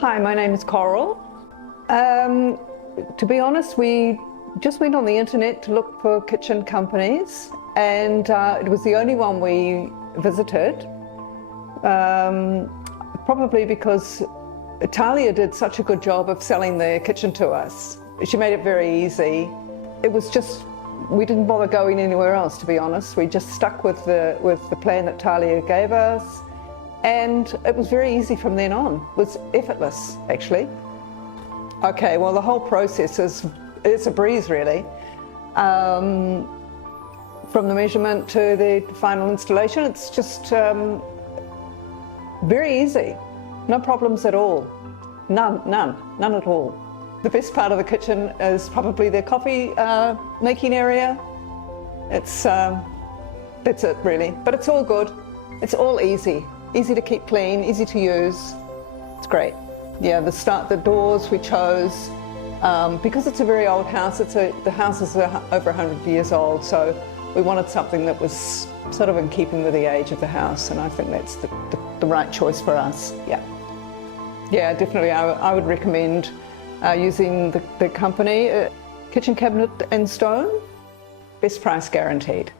Hi, my name is Coral. To be honest, we just went on the internet to look for kitchen companies, and it was the only one we visited, probably because Talia did such a good job of selling their kitchen to us. She made it very easy. It was just, we didn't bother going anywhere else, to be honest. We just stuck with the plan that Talia gave us, and it was very easy from then on. It was effortless, actually. Okay, well, the whole process it's a breeze, really. From the measurement to the final installation, it's just very easy. No problems at all. None at all. The best part of the kitchen is probably the coffee making area. It's that's it, really. But it's all good. It's all easy. Easy to keep clean, easy to use. It's great. Yeah, the doors we chose, because it's a very old house. The house is over 100 years old, so we wanted something that was sort of in keeping with the age of the house, and I think that's the right choice for us. Yeah, definitely. I would recommend using the company. Kitchen cabinet and stone, best price guaranteed.